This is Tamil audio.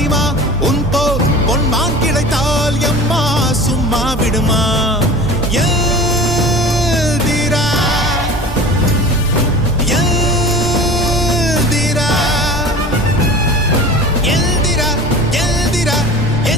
மாறிமா உன் போல் பொன்மான் கிடைத்தால் எம்மா சும்மா விடுமா?